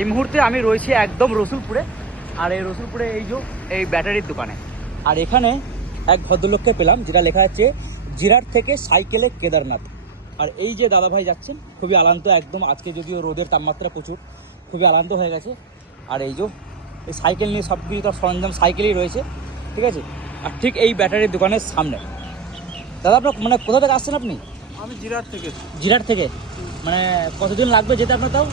এই মুহূর্তে আমি রয়েছি একদম রসুলপুরে। আর এই রসুলপুরে এই যে এই ব্যাটারির দোকানে। আর এখানে এক ভদ্রলোককে পেলাম যেটা লেখা আছে জিরাট থেকে সাইকেলে কেদারনাথ। আর এই যে দাদাভাই যাচ্ছেন খুবই আলান্ত একদম। আজকে যদিও রোদের তাপমাত্রা প্রচুর খুবই আলান্ত হয়ে গেছে। আর এই যে এই সাইকেল নিয়ে সব কিছু তার সরঞ্জাম সাইকেলই রয়েছে ঠিক আছে? আর ঠিক এই ব্যাটারির দোকানের সামনে। দাদা আপনার মানে কোথা থেকে আসছেন আপনি? আমি জিরাট থেকে। জিরাট থেকে? মানে কতদিন লাগবে যেতে আপনার তাও?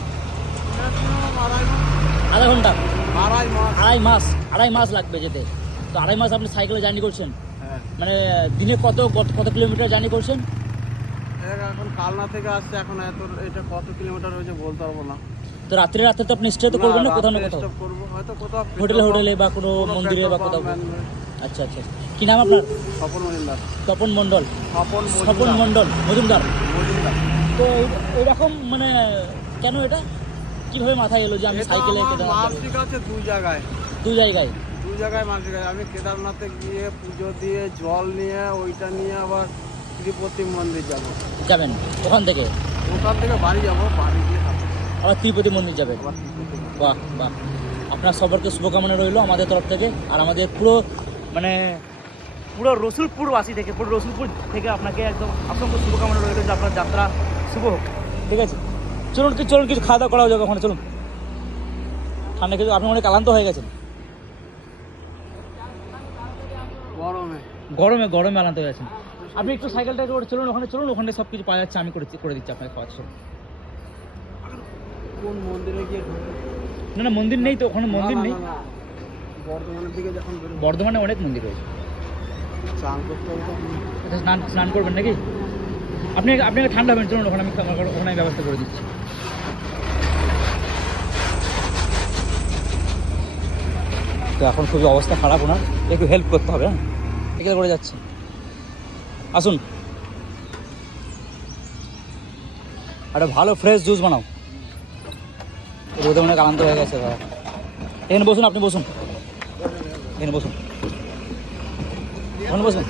আধা ঘণ্টা। আড়াই মাস। আড়াই মাস আড়াই মাস লাগবে যেতে। তো আড়াই মাস আপনি সাইকেলে জার্নি করছেন? হ্যাঁ। মানে দিনে কত কত- কত কিলোমিটার জার্নি করছেন? এখন কালনা থেকে আসছে এখন এত এটা কত কিলোমিটার হয়েছে বলতে পারব না। তো রাত্রে রাত্রে তো আপনি স্টে তো করবেন না কোথাও না কোথাও? হয়তো কোথাও হোটেলে হোটেলে বা কোনো মন্দিরে বা কোথাও আচ্ছা আচ্ছা। কি নাম আপনার? স্বপন মজুমদার। তপন মণ্ডল। মজুমদার। মণ্ডল মজুমদার। মজুমদার। তো এইরকম মানে কেন এটা? কীভাবে মাথায় এলো যে আমি সাইকেলে? মানসিক আছে দুই জায়গায়। দুই জায়গায়? দুই জায়গায় মানসিক আছে। আমি কেদারনাথে গিয়ে পুজো দিয়ে জল নিয়ে ওইটা নিয়ে আবার তিরুপতি মন্দির যাব। যাবেন? ওখান থেকে? ওখান থেকে বাড়ি যাব বাড়ি গিয়ে আবার তিরুপতি মন্দির যাবেন। বাহ বাহ। আপনার সবারকে শুভকামনা রইল আমাদের তরফ থেকে। আর আমাদের পুরো মানে পুরো রসুলপুরবাসী থেকে পুরো রসুলপুর থেকে আপনাকে একদম অসংখ্য শুভকামনা রইল যে আপনার যাত্রা শুভ হোক। ঠিক আছে? চলুন কি চলুন কিছু খাওয়া দাওয়া করা যাবে ওখানে চলুন। ঠান্ডা কিছু আপনি অনেক ক্লান্ত হয়ে গেছেন। গরমে। গরমে গরমে ক্লান্ত হয়ে গেছেন। আপনি একটু সাইকেলটা করে চলুন ওখানে চলুন ওখানে সব কিছু পাওয়া যাচ্ছে আমি করে করে দিচ্ছি আপনাকে খাওয়া চলুন। কোন মন্দিরে গিয়ে না না মন্দির নেই তো ওখানে মন্দির নেই। বর্ধমানের দিকে যখন বর্ধমানে অনেক মন্দির রয়েছে। করতে আচ্ছা, স্নান স্নান করবেন নাকি? আপনি আপনি ঠান্ডা হবেন, চলুন, ওখানে আমি ওখানে আমি ব্যবস্থা করে দিচ্ছি। তো এখন খুবই অবস্থা খারাপ ওনার। একটু হেল্প করতে হবে হ্যাঁ? এগুলো করে যাচ্ছে। আসুন। একটা ভালো ফ্রেশ জুস বানাও। রোদে অনেক আনন্দ হয়ে গেছে দাদা এখানে বসুন, আপনি বসুন। এখানে বসুন। ওখানে বসুন।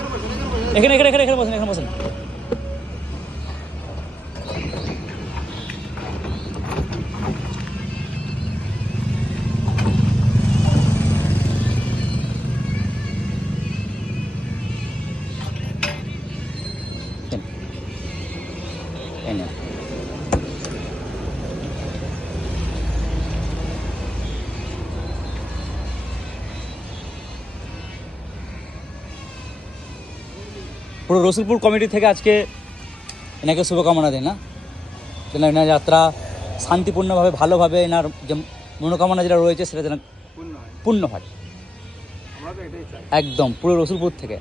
এখানে এখানে এখানে এখানে বসেন এখানে বসেন। এই নেন। পুরো রসুলপুর কমিটি থেকে আজকে এনাকে শুভকামনা দেয় না? যেন এনার যাত্রা শান্তিপূর্ণভাবে ভালোভাবে এনার যে মনোকামনা যেটা রয়েছে সেটা যেন পূর্ণ হয়। একদম পুরো রসুলপুর থেকে।